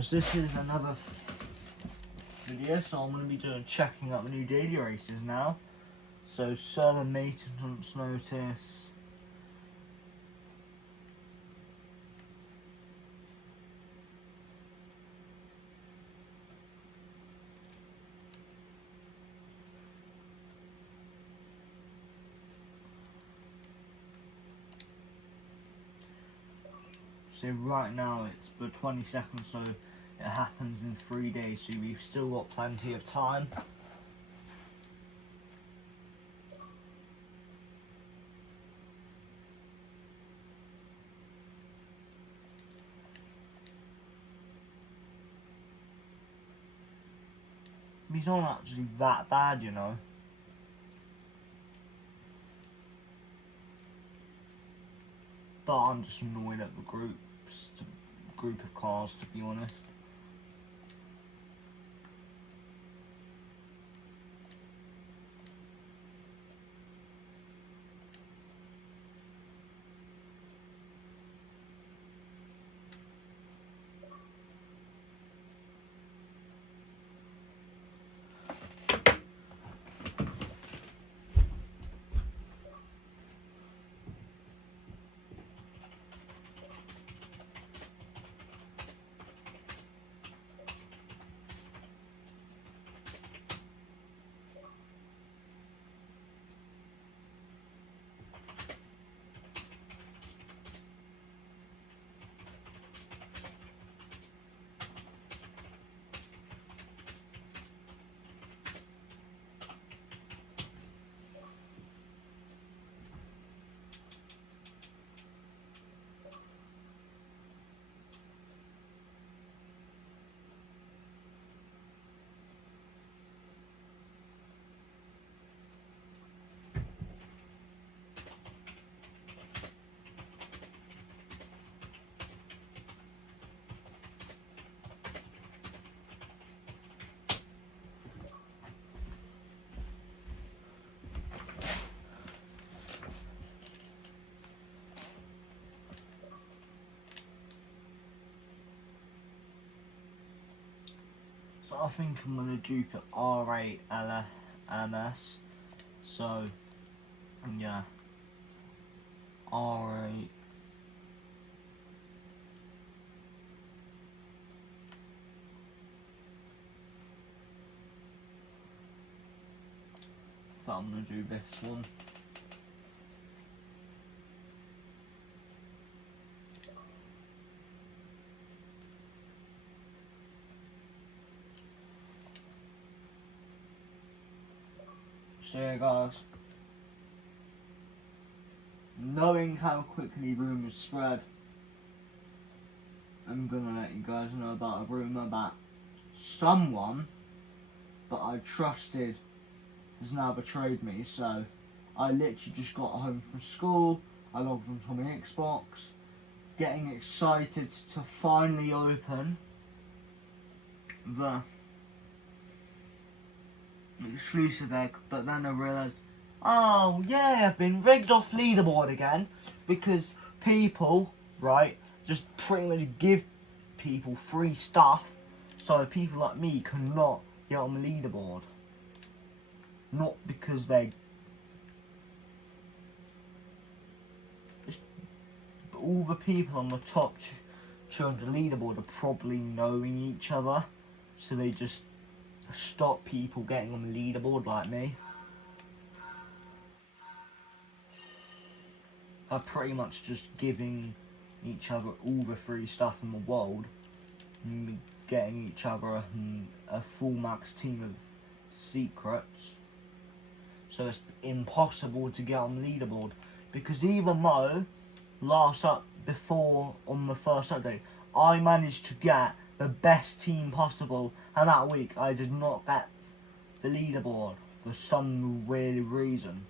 guys, this is another video, so I'm going to be checking up the new daily races now. So server maintenance notice. So right now it's the 22nd, so it happens in 3 days, so we've still got plenty of time. He's not actually that bad, you know. But I'm just annoyed at the group of cars, to be honest. So I think I'm going to dupe at R8 LMS. So, yeah. R8. So I'm going to do this one. So yeah guys, knowing how quickly rumours spread, I'm gonna let you guys know about a rumour that someone that I trusted has now betrayed me. So I literally just got home from school, I logged onto my Xbox, getting excited to finally open the exclusive egg, but then I realised, oh yeah, I've been rigged off leaderboard again, because people, right, just pretty much give people free stuff, so people like me cannot get on the leaderboard. Not because all the people on the top 200 leaderboard are probably knowing each other, so they just stop people getting on the leaderboard like me. Are pretty much just giving each other all the free stuff in the world and getting each other a full max team of secrets, so it's impossible to get on the leaderboard. Because even though on the first update I managed to get the best team possible, and that week I did not get the leaderboard for some weird reason.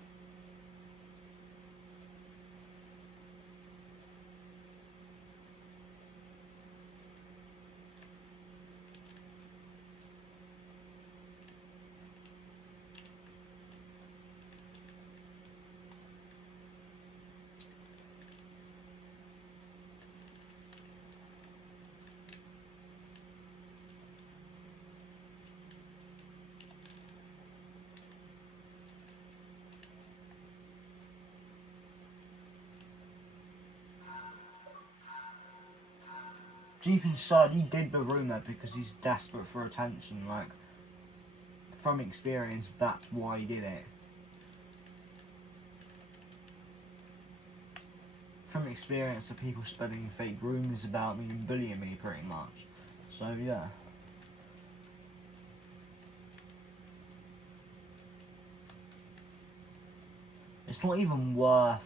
gt7, he did the room that because he's desperate for attention. Like, from experience, that's why he did it. From experience, the people spreading fake rumours about me and bullying me pretty much. So yeah. It's not even worth.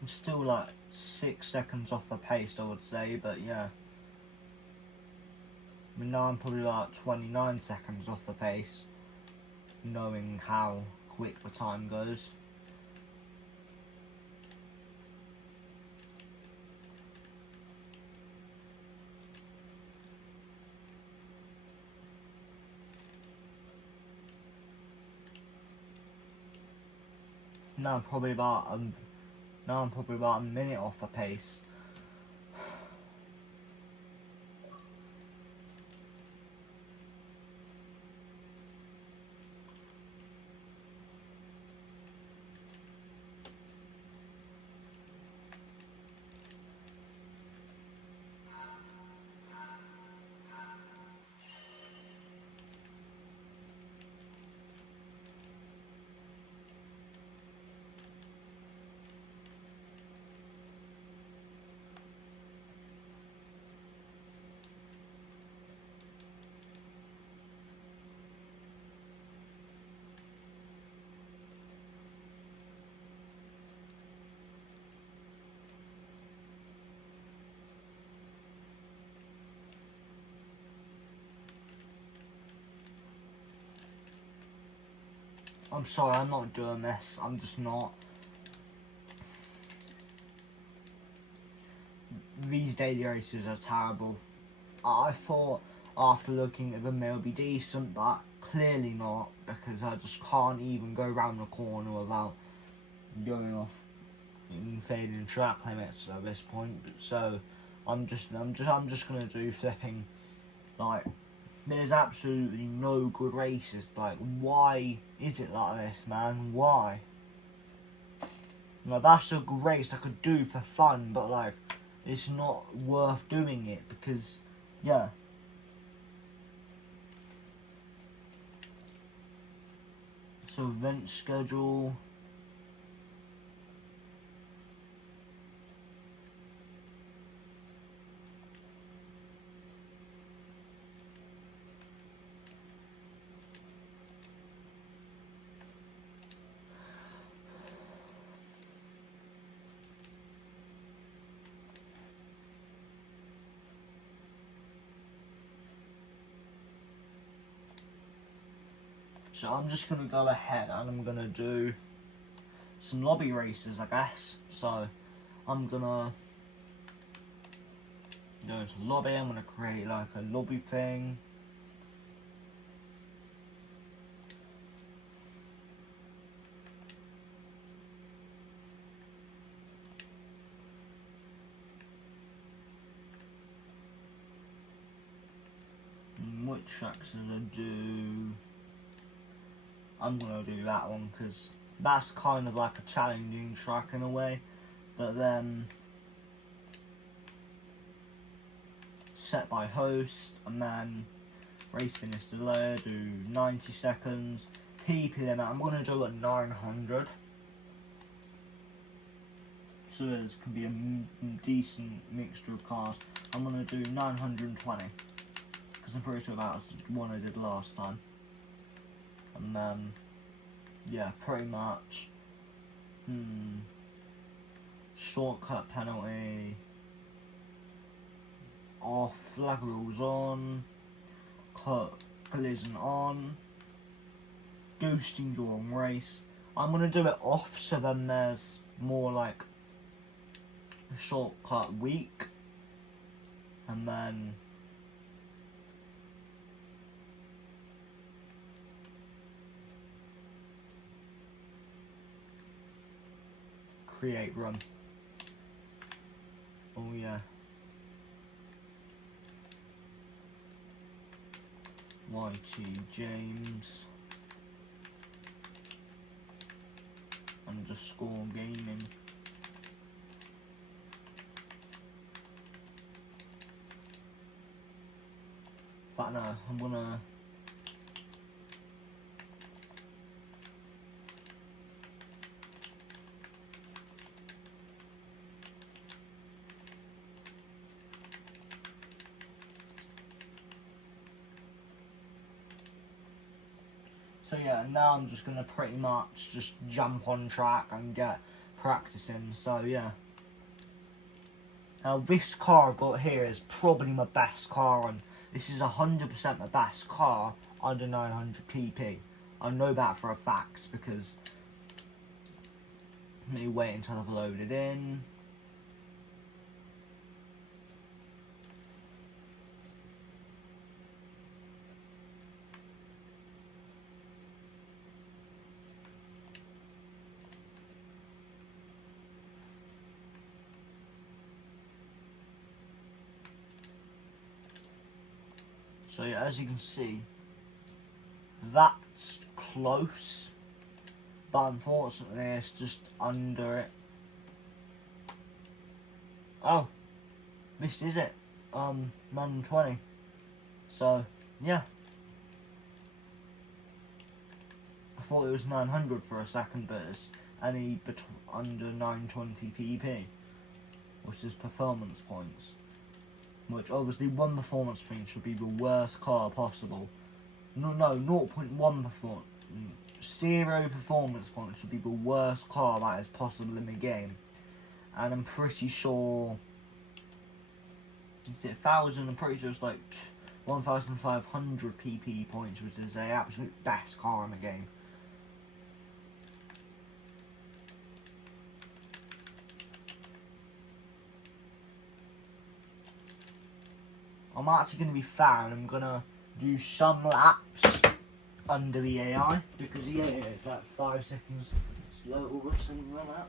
I'm still like 6 seconds off the pace, I would say, but yeah. I mean, now I'm probably like 29 seconds off the pace, knowing how quick the time goes. Now I'm probably about a minute off the pace. I'm sorry, I'm not doing this. I'm just not. These daily races are terrible. I thought after looking at them they'll be decent, but clearly not, because I just can't even go round the corner without going off in fading track limits at this point. So I'm just gonna do flipping. Like, there's absolutely no good races. Like, why is it like this, man? Why? Like, that's a good race I could do for fun, but like, it's not worth doing it because, yeah. So event schedule. So I'm just going to go ahead and I'm going to do some lobby races, I guess. So I'm going to go into lobby, I'm going to create like a lobby thing. And which tracks am I going to do? I'm going to do that one because that's kind of like a challenging track in a way, but then set by host, and then race finish delay, do 90 seconds, PP limit, I'm going to do at 900. so it can be a decent mixture of cars. I'm gonna do 920 because I'm pretty sure that was the one I did last time. And then, yeah, pretty much. Shortcut penalty. Off, flag rules on. Cut collision on. Ghosting draw and race. I'm gonna do it off so then there's more like a shortcut week. And then create run. Oh yeah. YT James underscore gaming. In fact, no, I'm gonna so yeah, now I'm just gonna pretty much just jump on track and get practicing. So yeah. Now this car I've got here is probably my best car on. This is 100% my best car under 900 pp. I know that for a fact because let me wait until I've loaded in. So yeah, as you can see, that's close, but unfortunately it's just under it. Oh, this is it, 920. So yeah, I thought it was 900 for a second, but it's only under 920 pp, which is performance points. Which obviously 1 performance point should be the worst car possible. No, 0.1 performance. 0 performance points should be the worst car that is possible in the game. And I'm pretty sure. Is it 1,000? I'm pretty sure it's like 1,500 pp points, which is the absolute best car in the game. I'm actually going to be fair and I'm going to do some laps under the AI because the AI is like 5 seconds slower or something like that.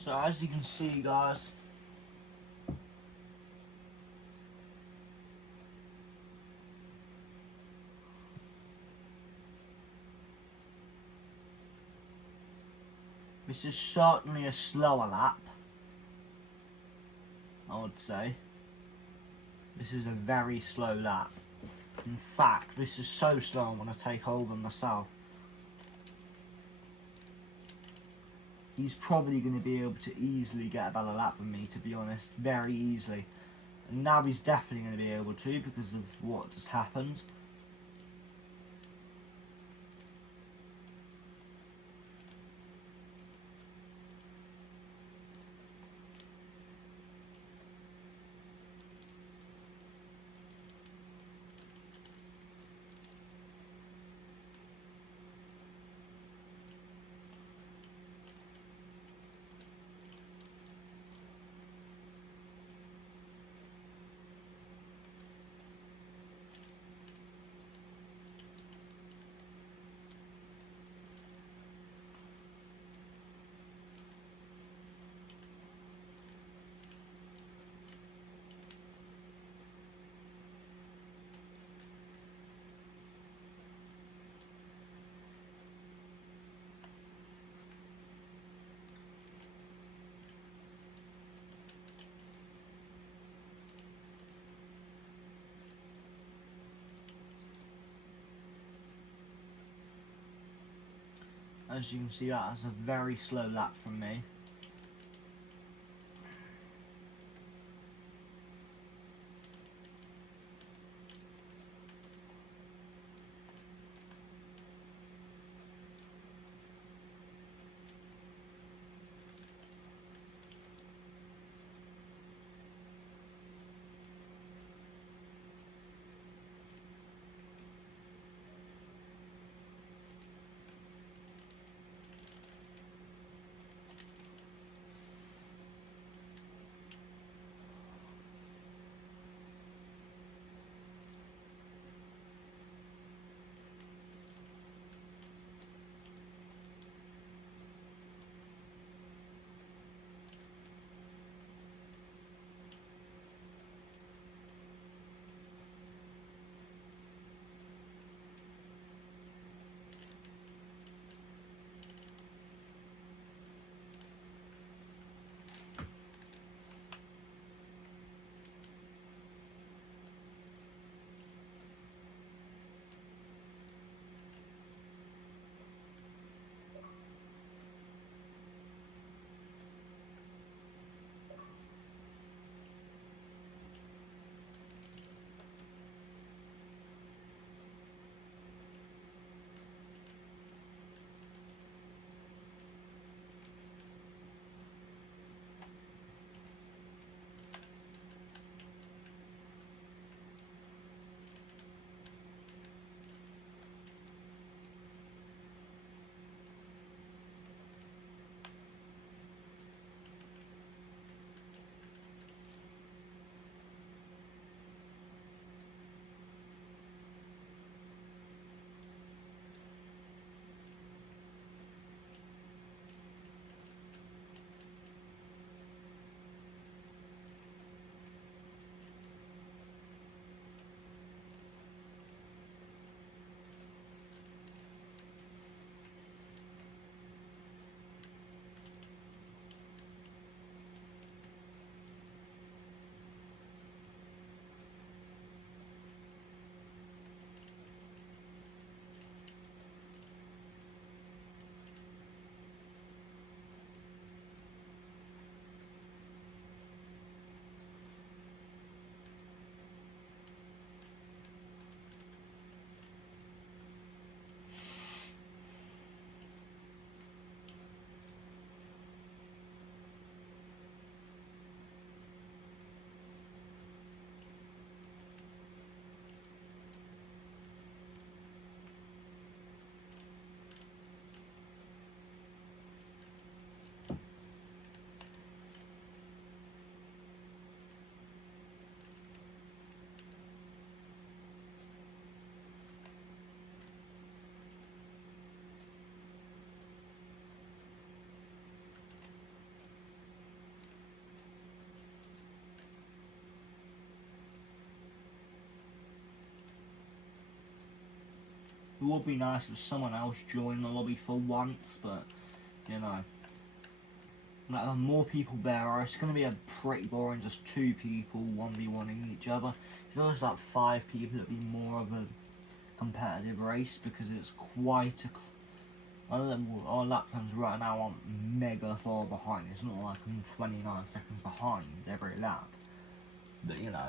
So as you can see, guys, this is certainly a slower lap, I would say. This is a very slow lap. In fact, this is so slow I want to take over myself. He's probably going to be able to easily get about a lap with me, to be honest, very easily. And now he's definitely going to be able to because of what just happened. As you can see, that's a very slow lap from me. It would be nice if someone else joined the lobby for once, but, you know. like the more people there are, it's going to be a pretty boring, just 2 people 1v1ing each other. If there was like 5 people, it'd be more of a competitive race, because it's quite a... Our lap times right now aren't mega far behind. It's not like I'm 29 seconds behind every lap, but you know.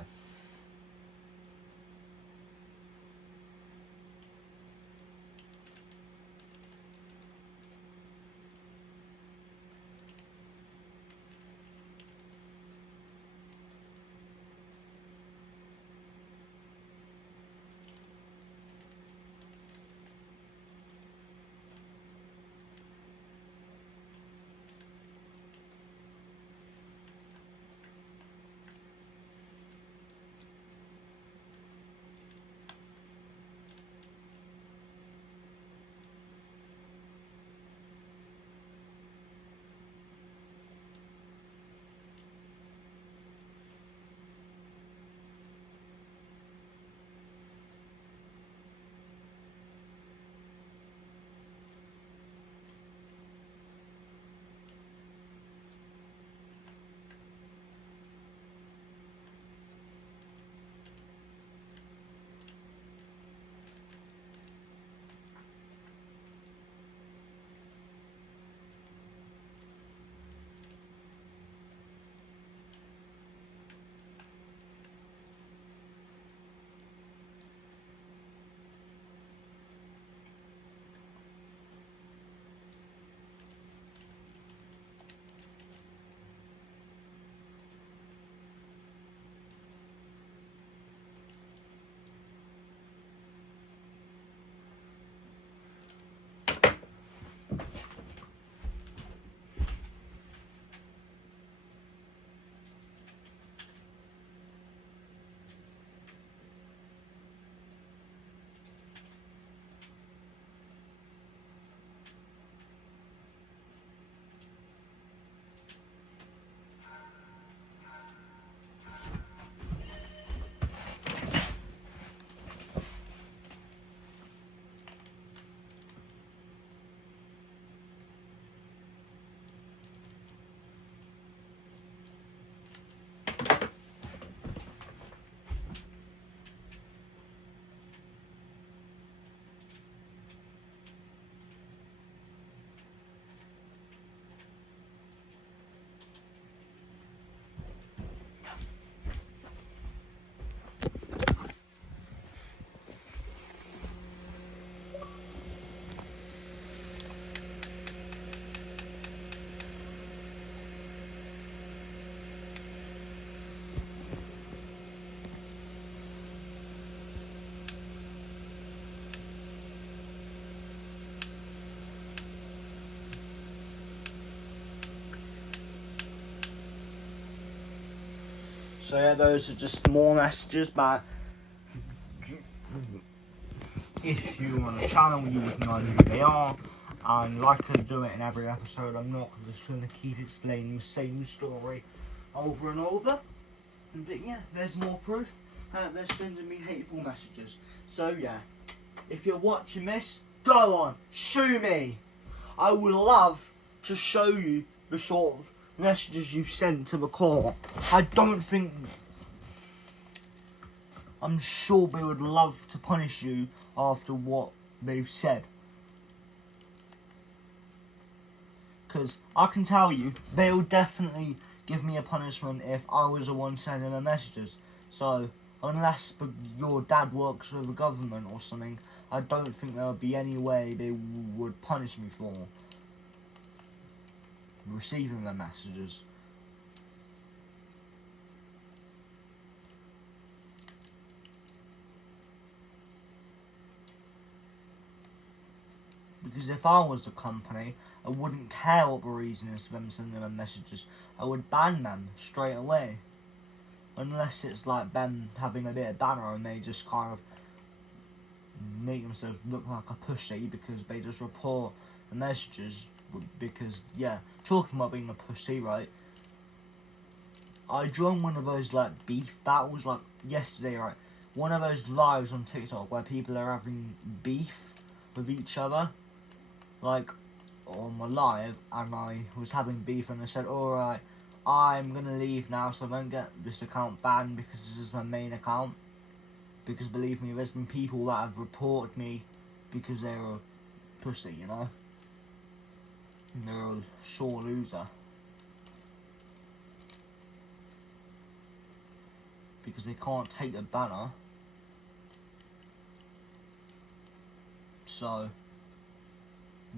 So yeah, those are just more messages, but if you're on the channel, you would know who they are. And like I do it in every episode, I'm not just going to keep explaining the same story over and over. But yeah, there's more proof that they're sending me hateful messages. So yeah, if you're watching this, go on, sue me. I would love to show you the sort of messages you sent to the court. I'm sure they would love to punish you after what they've said. Because I can tell you, they'll definitely give me a punishment if I was the one sending the messages. So, unless your dad works with the government or something, I don't think there would be any way they would punish me for receiving the messages. Because if I was a company, I wouldn't care what the reason is for them sending them messages. I would ban them straight away. Unless it's like them having a bit of banner and they just kind of make themselves look like a pussy because they just report the messages. Because, yeah, talking about being a pussy, right? I joined one of those like beef battles like yesterday, right? One of those lives on TikTok where people are having beef with each other. Like, on my live and I was having beef, and I said, alright, I'm gonna leave now so I don't get this account banned because this is my main account. Because believe me, there's been people that have reported me because they're a pussy, you know? And they're a sore loser. Because they can't take the banner. So,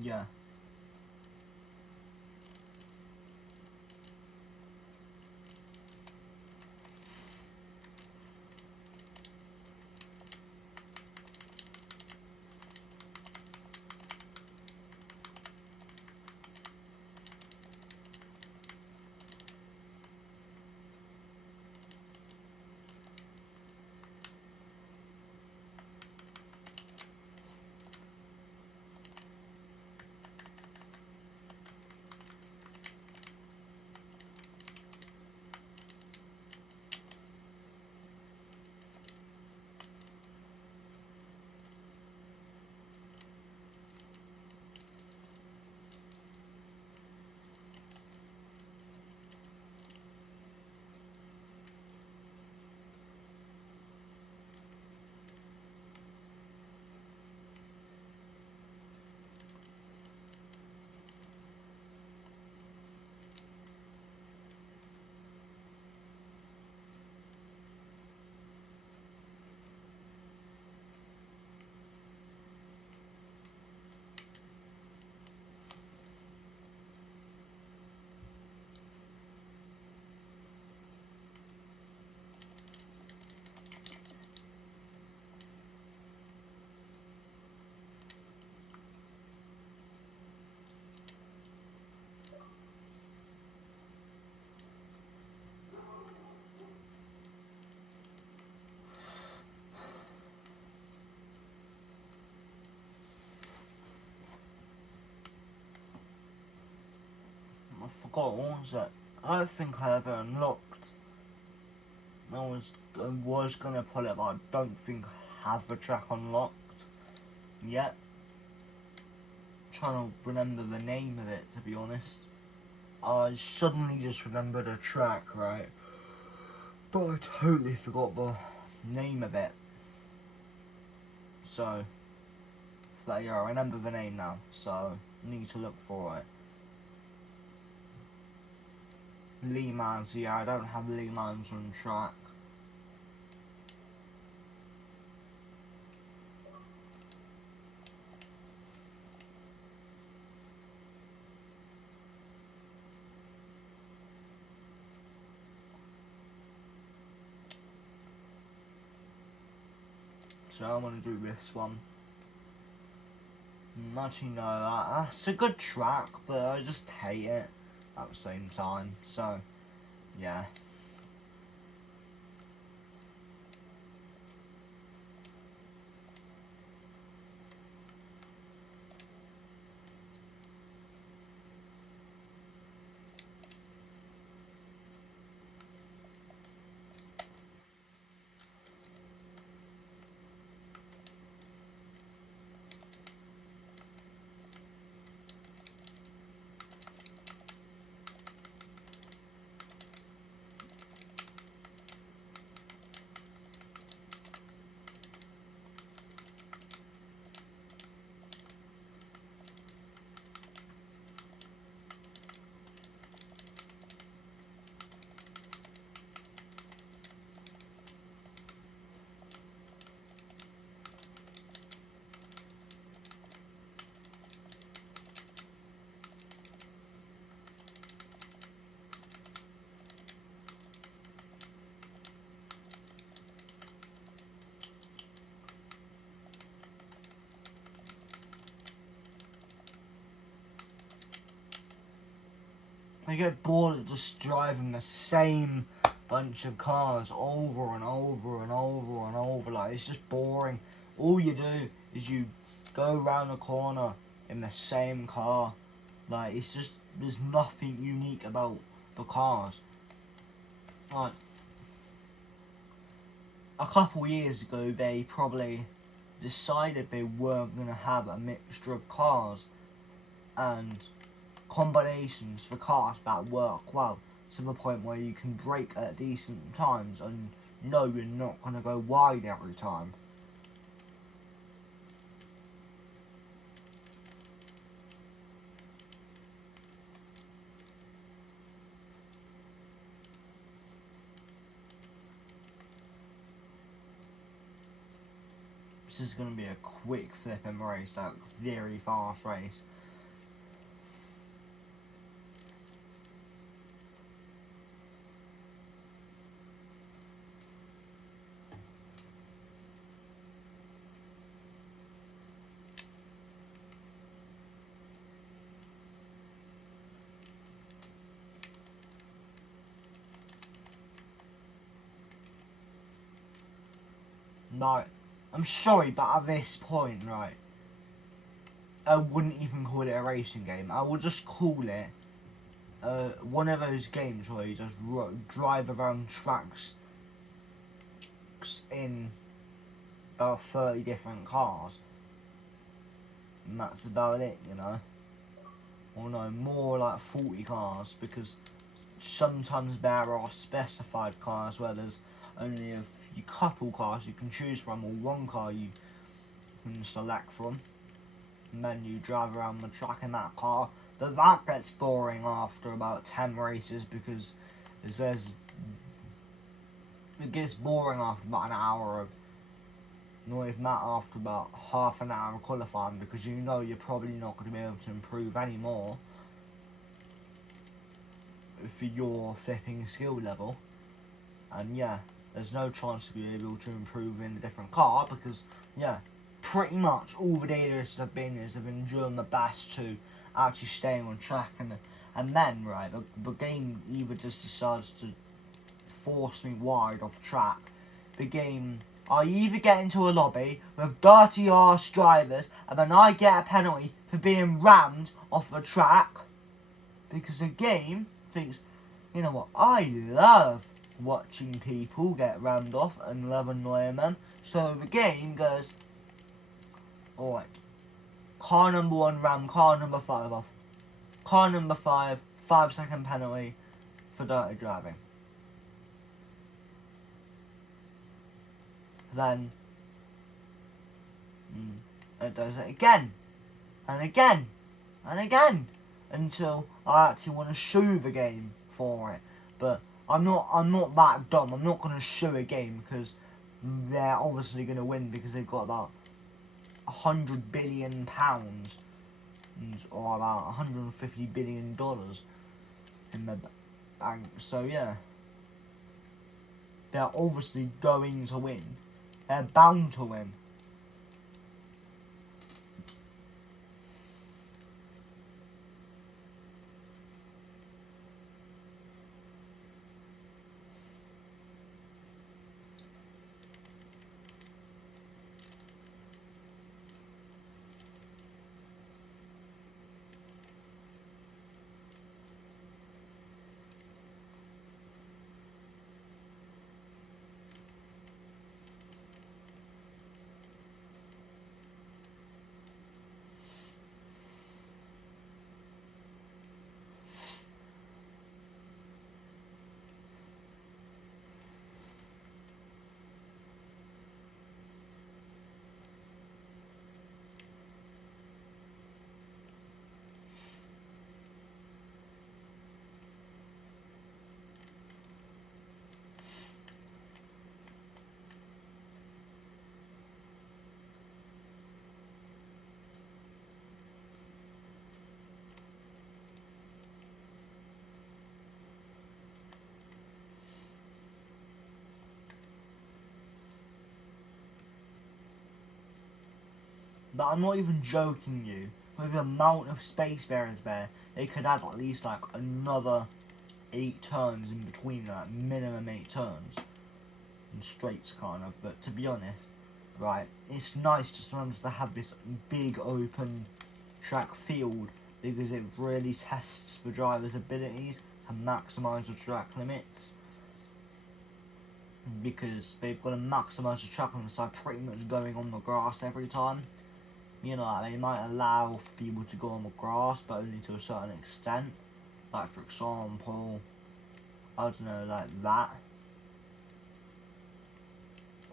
yeah. I forgot, what was it? I don't think I ever unlocked. I was gonna pull it, but I don't think I have the track unlocked yet. I'm trying to remember the name of it, to be honest. I suddenly just remembered a track, right? But I totally forgot the name of it. So, yeah, I remember the name now, so I need to look for it. Lee Mans, yeah, I don't have Lee Mans on track. So I'm gonna do this one. Much you know that's a good track, but I just hate it at the same time. So, yeah. I get bored of just driving the same bunch of cars over and over and over and over. Like, it's just boring. All you do is you go around the corner in the same car. Like, it's just, there's nothing unique about the cars. Like, a couple years ago, they probably decided they weren't going to have a mixture of cars. and combinations for cars that work well, to the point where you can brake at decent times and know you're not going to go wide every time. This is going to be a quick flipping race, like very fast race. Like, I'm sorry, but at this point, right, I wouldn't even call it a racing game. I would just call it one of those games where you just drive around tracks in about 30 different cars. And that's about it, you know. Or no, more like 40 cars, because sometimes there are specified cars where there's only a few couple cars you can choose from, or one car you can select from, and then you drive around the track in that car. But that gets boring after about 10 races, because it gets boring after about an hour of, not even that, after about half an hour of qualifying, because you know you're probably not going to be able to improve anymore for your flipping skill level. And yeah, there's no chance to be able to improve in a different car, because yeah, pretty much all the dailies have been doing the best to actually staying on track, and then right, the game either just decides to force me wide off track. The game, I either get into a lobby with dirty arse drivers, and then I get a penalty for being rammed off the track, because the game thinks, you know what, I love watching people get rammed off and love annoying them. So the game goes, alright, car number 1 ram car number 5 off. Car number 5, 5-second penalty for dirty driving. Then it does it again, and again, and again, until I actually want to sue the game for it. But I'm not that dumb. I'm not going to sue a game, because they're obviously going to win, because they've got about £100 billion, or about $150 billion in the bank. So yeah, they're obviously going to win. They're bound to win. But I'm not even joking you. With the amount of space there is there, they could add at least like another 8 turns in between, like minimum 8 turns. And straights kind of, but to be honest, right, it's nice just sometimes to have this big open track field, because it really tests the driver's abilities to maximise the track limits. Because they've got to maximise the track limits by pretty much going on the grass every time. You know, like, they might allow people to go on the grass, but only to a certain extent. Like, for example, I don't know, like that.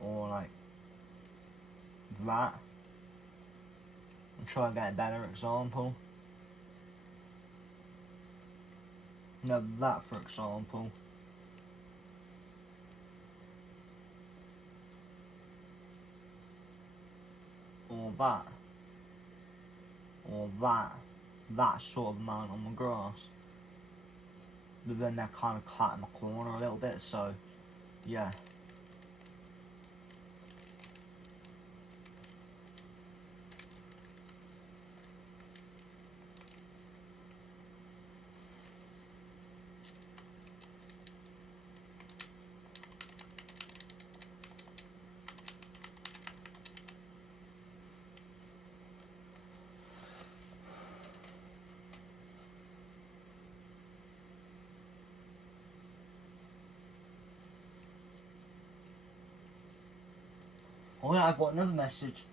Or like that. I'm trying to get a better example. No, that for example. Or that. Or that. That sort of amount on the grass. But then they're kind of cut in the corner a little bit, so yeah. Oh yeah, I've got another message.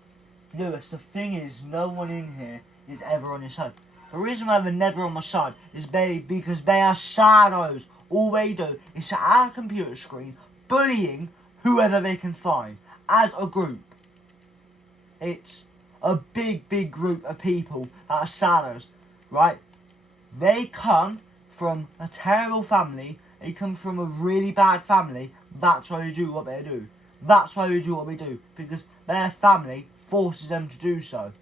Lewis, the thing is, no one in here is ever on your side. The reason why they're never on my side is because they are shadows. All they do is sit at a computer screen bullying whoever they can find as a group. It's a big group of people that are shadows, right? They come from a terrible family. They come from a really bad family. That's why they do what they do. That's why they do what they do. Because their family forces them to do so.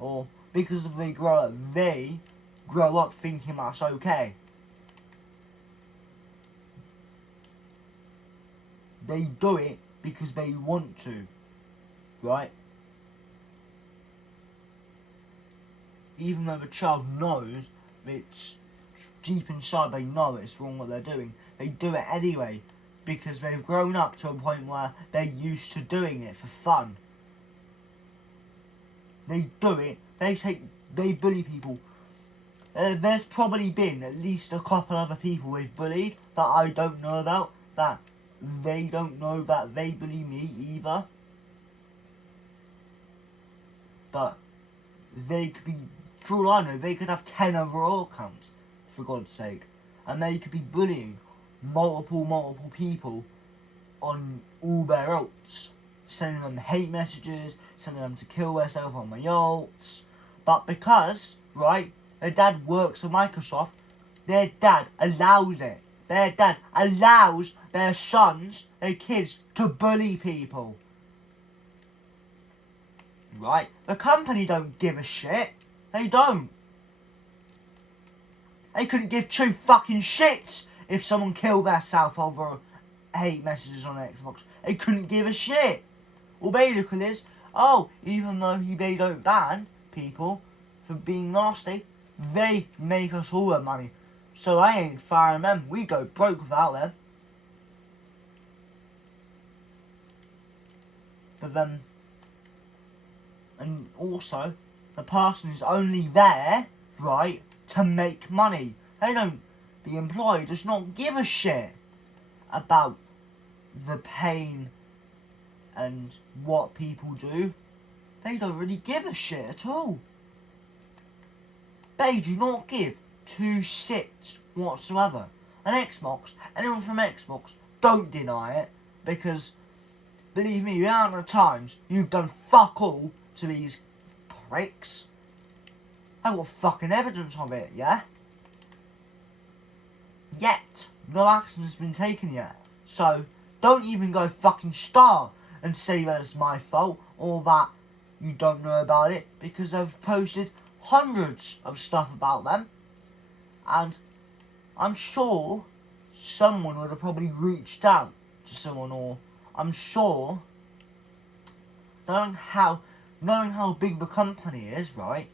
Or because if they grow up thinking that's okay. They do it because they want to. Right? Even though the child knows it's deep inside, they know it's wrong what they're doing. They do it anyway because they've grown up to a point where they're used to doing it for fun. They do it. They bully people. There's probably been at least a couple other people they've bullied that I don't know about. That they don't know that they bully me either. But they could be, for all I know, they could have 10 overall accounts, for God's sake. And they could be bullying multiple people on all their alts. Sending them hate messages, sending them to kill themselves on my alts. But because, right, their dad works for Microsoft, their dad allows it. Their dad allows their sons, their kids, to bully people. Right? The company don't give a shit. They don't. They couldn't give two fucking shits if someone killed themselves over hate messages on Xbox. They couldn't give a shit. All they look at is, oh, even though they don't ban people for being nasty, they make us all their money. So I ain't firing them. We go broke without them. But then, and also, the person is only there, right, to make money. They don't, the employee does not give a shit about the pain and what people do. They don't really give a shit at all. They do not give two shits whatsoever. And Xbox, anyone from Xbox, don't deny it, because believe me, the amount of times you've done fuck all to these pricks, I've got fucking evidence of it, yeah? Yet, no action has been taken yet. So, don't even go fucking start and say that it's my fault or that you don't know about it, because I've posted hundreds of stuff about them, and I'm sure someone would have probably reached out to someone, or I'm sure, knowing how big the company is, right,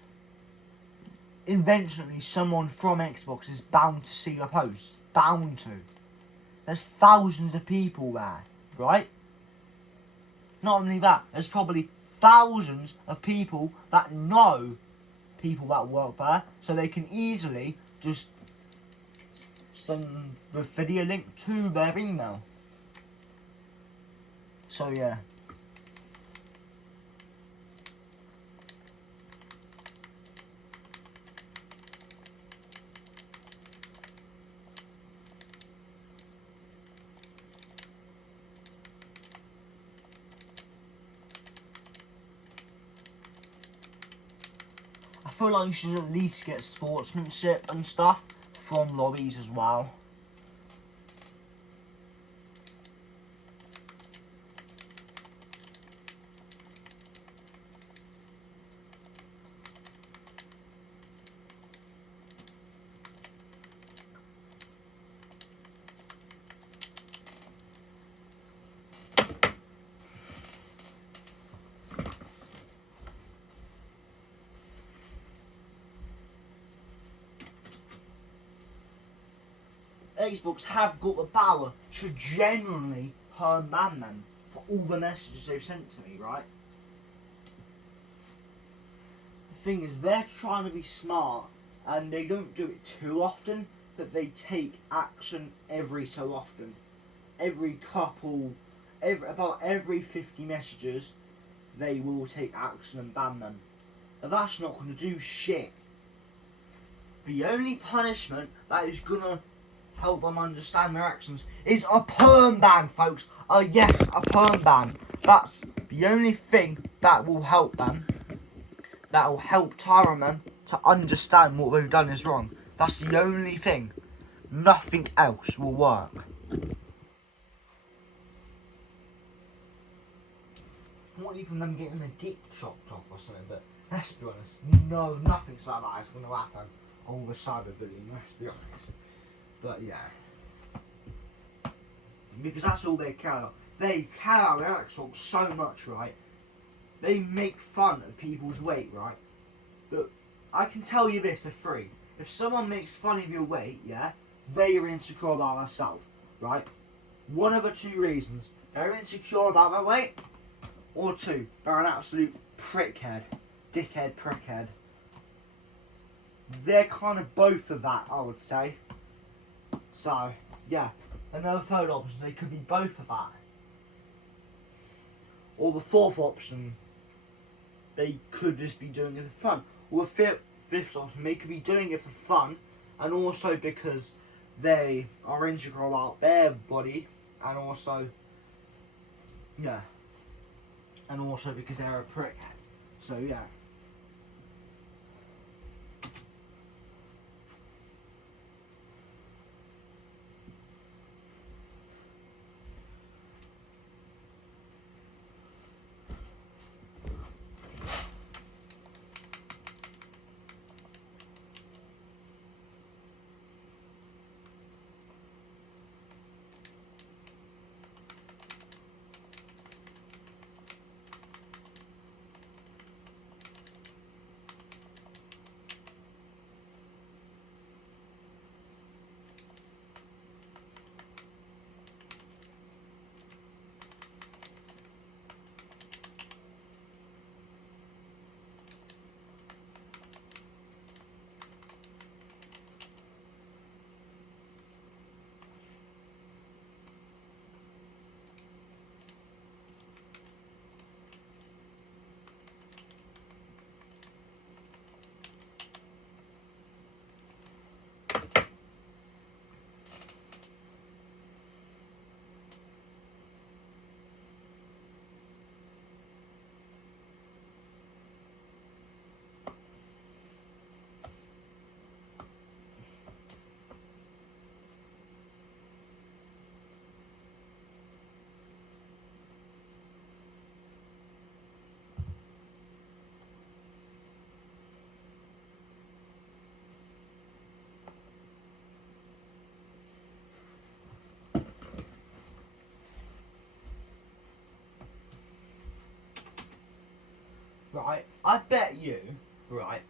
eventually someone from Xbox is bound to see the posts. Bound to. There's thousands of people there, right? Not only that, there's probably thousands of people that know people that work there, so they can easily just send the video link to their email. So yeah. feel like you should at least get sportsmanship and stuff from lobbies as well. Xbox have got the power to genuinely ban them for all the messages they've sent to me, right? The thing is, they're trying to be smart and they don't do it too often, but they take action every so often. About every 50 messages, they will take action and ban them. But that's not going to do shit. The only punishment that is going to help them understand their actions is a perm ban, folks. Yes, a perm ban. That's the only thing that will help them. That will help Tyrone them to understand what they've done is wrong. That's the only thing. Nothing else will work. Not even them getting their dick chopped off or something, but let's be honest, no, nothing like that is going to happen all the cyberbullying, let's be honest. But yeah, because that's all they care about. They care about their Xbox so much, right? They make fun of people's weight, right? But I can tell you this for free. If someone makes fun of your weight, yeah, they are insecure about themselves, right? One of the two reasons. They're insecure about their weight, or two, they're an absolute prickhead. Dickhead, prickhead. They're kind of both of that, I would say. So, yeah, another third option, they could be both of that. Or the fourth option, they could just be doing it for fun. Or the fifth option, they could be doing it for fun, and also because they are insecure about their body, and also, yeah, and also because they're a prick. So, yeah. Right, I bet you, right,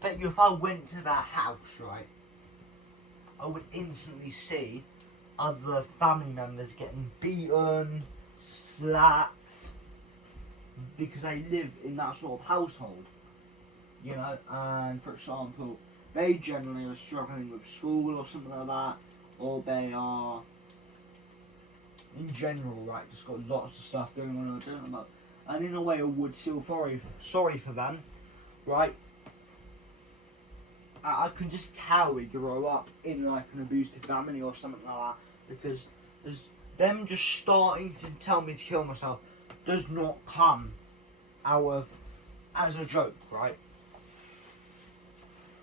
bet you if I went to their house, right, I would instantly see other family members getting beaten, slapped, because I live in that sort of household, you know, and for example, they generally are struggling with school or something like that, or they are, in general, right, just got lots of stuff going on, I don't know about, and in a way I would feel sorry for them, right? I can just tell we grow up in like an abusive family or something like that, because there's them just starting to tell me to kill myself does not come out of as a joke, right?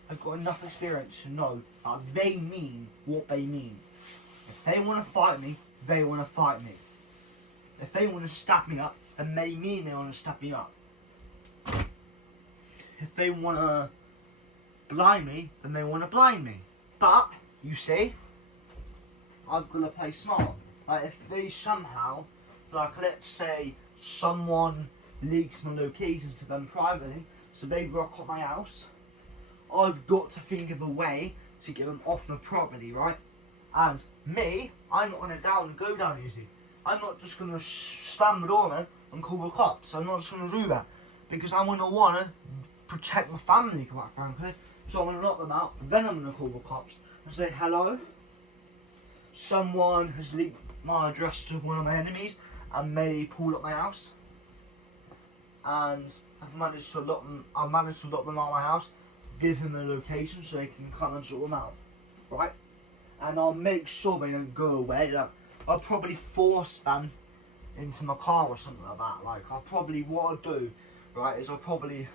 I've got enough experience to know that they mean what they mean. If they want to fight me, they want to fight me. If they want to stab me up, then they mean they want to stab me up. If they want to blind me, then they want to blind me. But, you see, I've got to play smart. Like, if they somehow, like, let's say someone leaks my location to them privately, so they rock up my house, I've got to think of a way to get them off my property, right? And me, I'm not going to go down easy. I'm not just going to slam the door in and call the cops. I'm not just going to do that. Because I'm going to want to protect my family, quite frankly. So I'm going to knock them out, and then I'm going to call the cops and say, hello, someone has leaked my address to one of my enemies and they pulled up my house. And I've managed to lock them out of my house, give them the location so they can come and sort them out, right? And I'll make sure they don't go away. Like, I'll probably force them into my car or something like that. Like, what I'll do, right, is I'll probably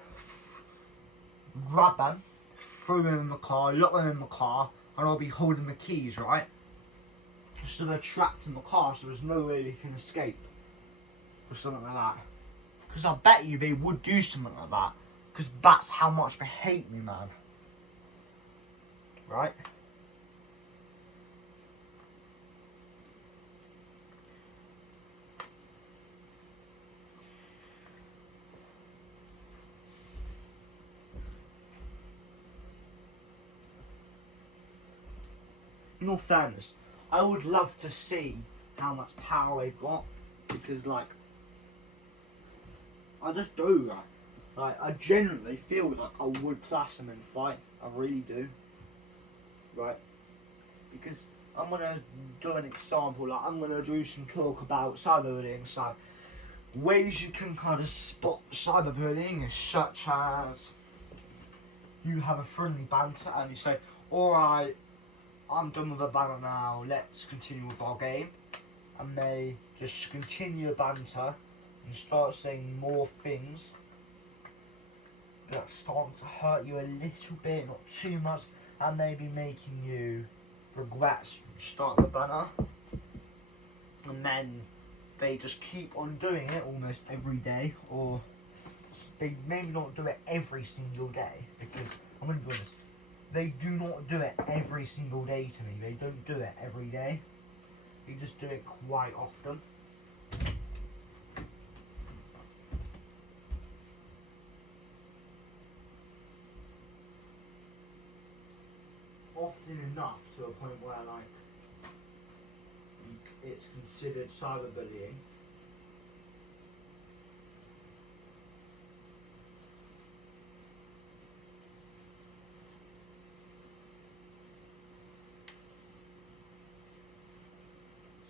grab them, throw them in my car, lock them in my car, and I'll be holding the keys, right? So they're trapped in the car, so there's no way they can escape, or something like that. Because I bet you they would do something like that. Because that's how much they hate me, man. Right? In all fairness, I would love to see how much power they've got. Because, like, I just do, right? Like, I genuinely feel like I would clash them in a fight. I really do. Right? Because I'm going to do an example. Like, I'm going to do some talk about cyberbullying. So, ways you can kind of spot cyberbullying is such as you have a friendly banter and you say, alright, I'm done with the banter now, let's continue with our game. And they just continue the banter and start saying more things that's starting to hurt you a little bit, not too much, and maybe making you regret starting the banter. And then they just keep on doing it almost every day, or they maybe not do it every single day, because I'm going to be honest, they do not do it every single day to me. They don't do it every day. They just do it quite often. Often enough to a point where, like, it's considered cyberbullying.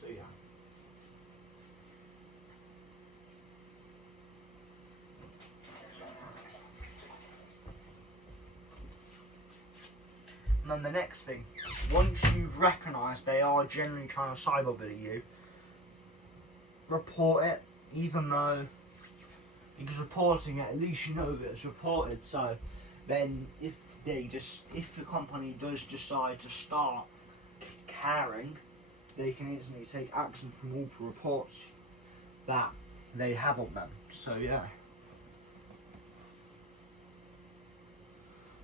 So yeah. And then the next thing, once you've recognised they are generally trying to cyberbully you, report it, even though, because reporting it, at least you know that it's reported. So then if the company does decide to start caring, they can instantly take action from all the reports that they have on them. So yeah.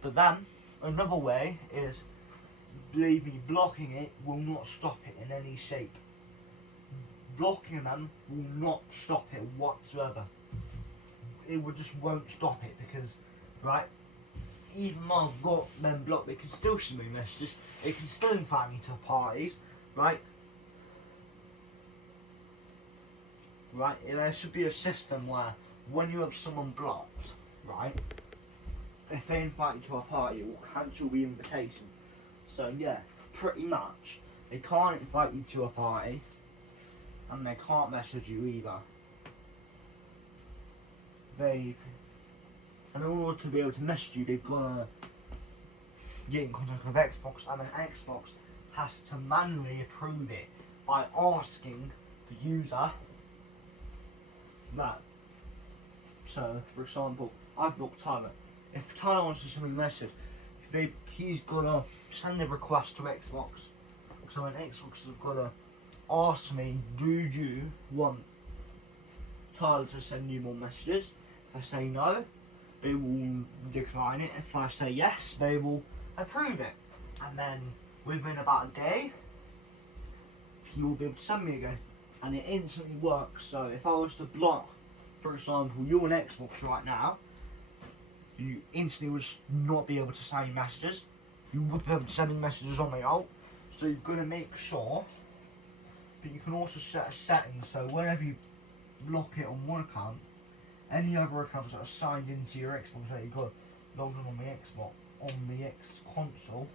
But then another way is, believe me, blocking it will not stop it in any shape. Blocking them will not stop it whatsoever. It just won't stop it because, right, even though I've got them blocked, they can still send me messages, they can still invite me to parties, right? Right, there should be a system where when you have someone blocked, right, if they invite you to a party, it will cancel the invitation. So yeah, pretty much, they can't invite you to a party, and they can't message you either. And in order to be able to message you, they've got to get in contact with Xbox, and then Xbox has to manually approve it by asking the user that. So, for example, I've blocked Tyler. If Tyler wants to send me a message, he's gonna send a request to Xbox. So then Xbox have gotta ask me, do you want Tyler to send you more messages? If I say no, they will decline it. If I say yes, they will approve it. And then within about a day, he will be able to send me again. And it instantly works. So if I was to block, for example, you on Xbox right now, you instantly would not be able to send messages. You would be able to send me messages on my alt. So you've got to make sure. But you can also set a setting so whenever you block it on one account, any other accounts that are signed into your Xbox that you've got logged on the Xbox, on the X console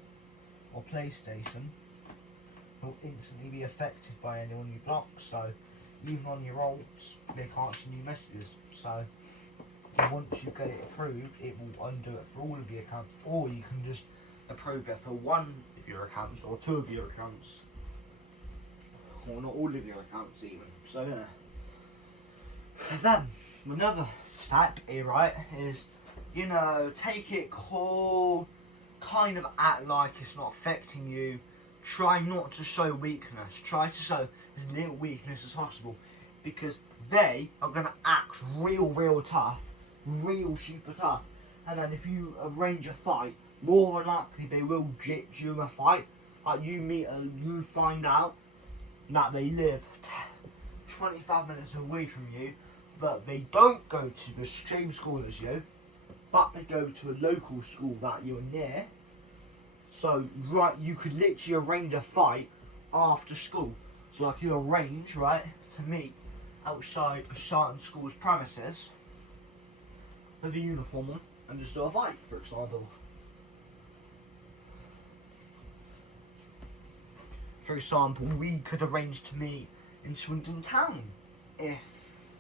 or PlayStation, will instantly be affected by anyone you block. So even on your alts, they can't send you messages. So once you get it approved, it will undo it for all of your accounts, or you can just approve it for one of your accounts or two of your accounts, or not all of your accounts even. So yeah. Then another step here, right, is, you know, take it cool, kind of act like it's not affecting you. Try not to show weakness. Try to show as little weakness as possible, because they are going to act real tough, real super tough. And then if you arrange a fight, more than likely they will jit you a fight. Like you find out that they live 25 minutes away from you, but they don't go to the same school as you, but they go to a local school that you're near. So, right, you could literally arrange a fight after school. So, like, you arrange, right, to meet outside a certain school's premises with a uniform on and just do a fight, for example. For example, we could arrange to meet in Swindon Town if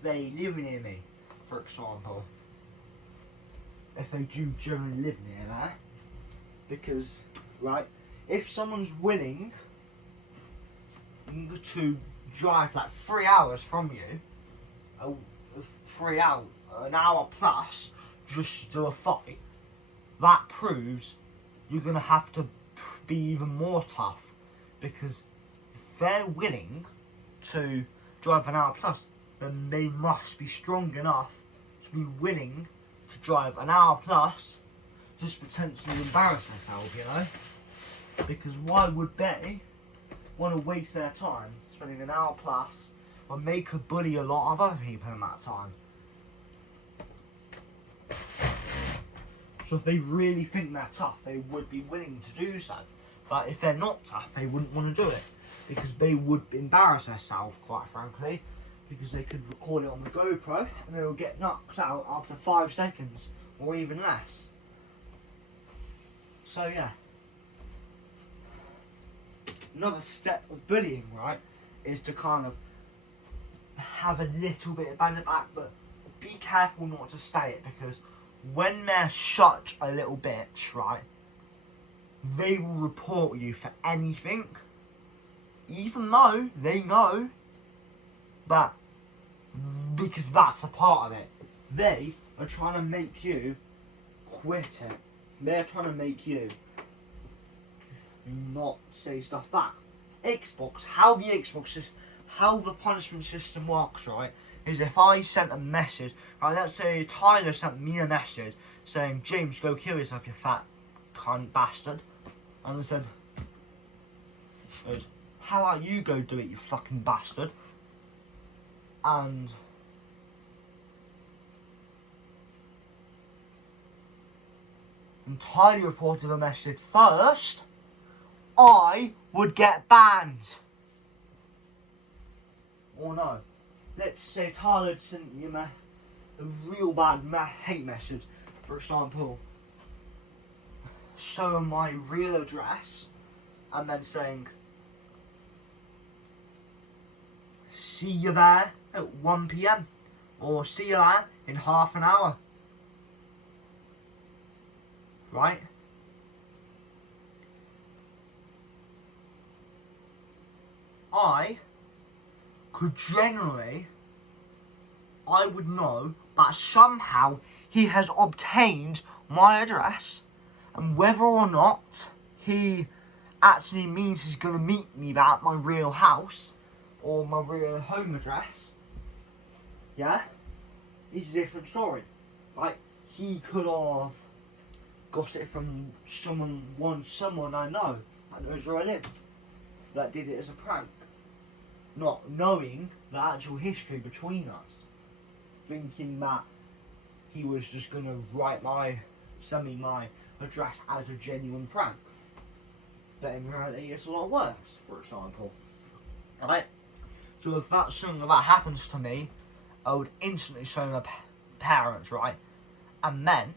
they live near me, for example. If they do generally live near there. Because, right, if someone's willing to drive like 3 hours from you, 3 hours, an hour plus, just to do a fight, that proves you're going to have to be even more tough. Because if they're willing to drive an hour plus, then they must be strong enough to be willing to drive an hour plus, just potentially embarrass themselves, you know? Because why would they want to waste their time spending an hour plus when they could bully a lot of other people in that time? So if they really think they're tough, they would be willing to do so. But if they're not tough, they wouldn't want to do it, because they would embarrass themselves, quite frankly, because they could record it on the GoPro and they will get knocked out after 5 seconds or even less. So yeah, another step of bullying, right, is to kind of have a little bit of banter back, but be careful not to stay it, because when they're such a little bitch, right, they will report you for anything, even though they know that, because that's a part of it. They are trying to make you quit it. They're trying to make you not say stuff back. Xbox, how the punishment system works, right, is if I sent a message, right, let's say Tyler sent me a message saying, James, go kill yourself, you fat cunt bastard. And I said, how about you go do it, you fucking bastard? And Tyler reported the message first, I would get banned. Or no, let's say Tyler had sent you a real bad hate message, for example, showing my real address and then saying, see you there at 1 PM or see you there in half an hour. Right? I could generally I would know that somehow he has obtained my address, and whether or not he actually means he's going to meet me at my real house or my real home address, yeah, is a different story. Like, he could have got it from someone I know that knows where I live, that did it as a prank, not knowing the actual history between us, thinking that he was just going to send me my address as a genuine prank. But in reality, it's a lot worse, for example. Right? So if that's something that happens to me, I would instantly show my parents, right? And then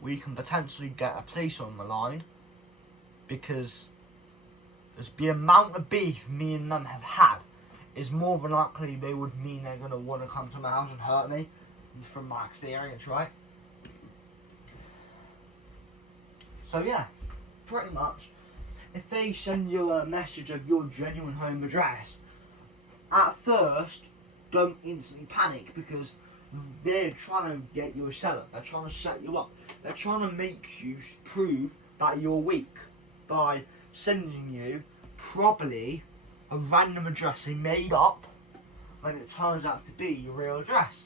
we can potentially get a police on the line, because the amount of beef me and them have had is more than likely they would mean they're going to want to come to my house and hurt me, from my experience, right? So yeah, pretty much, if they send you a message of your genuine home address, at first, don't instantly panic, because they're trying to get you a setup. They're trying to set you up. They're trying to make you prove that you're weak by sending you probably a random address they made up when it turns out to be your real address.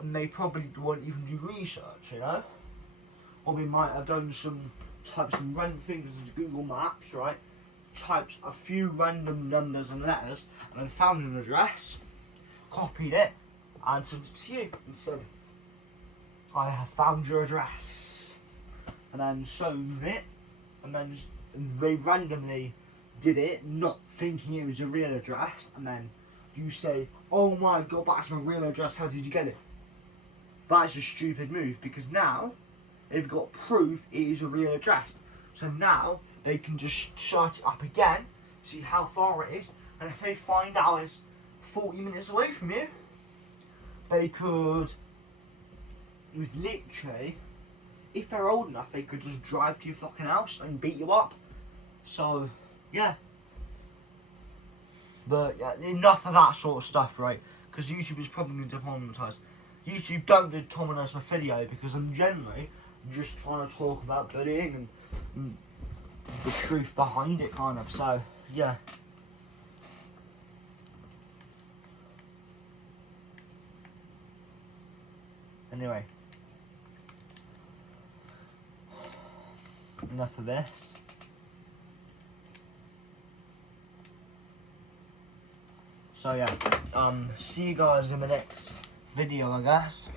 And they probably won't even do research, you know? Or they might have done typed some random things into Google Maps, right? Typed a few random numbers and letters, and then found an address, copied it, and sent it to you, and said, I have found your address. And then shown it, and then they randomly did it, not thinking it was a real address, and then you say, oh my god, that's my real address, how did you get it? That's a stupid move, because now they've got proof it is a real address. So now they can just search it up again, see how far it is, and if they find out it's 40 minutes away from you, they could, literally, if they're old enough, they could just drive to your fucking house and beat you up. So, yeah. But yeah, enough of that sort of stuff, right? Because YouTube is probably going to demonetize. YouTube don't demonetize my video, because I'm generally just trying to talk about bullying and the truth behind it, kind of. So, yeah. Anyway. Enough of this. So yeah, see you guys in the next video, I guess.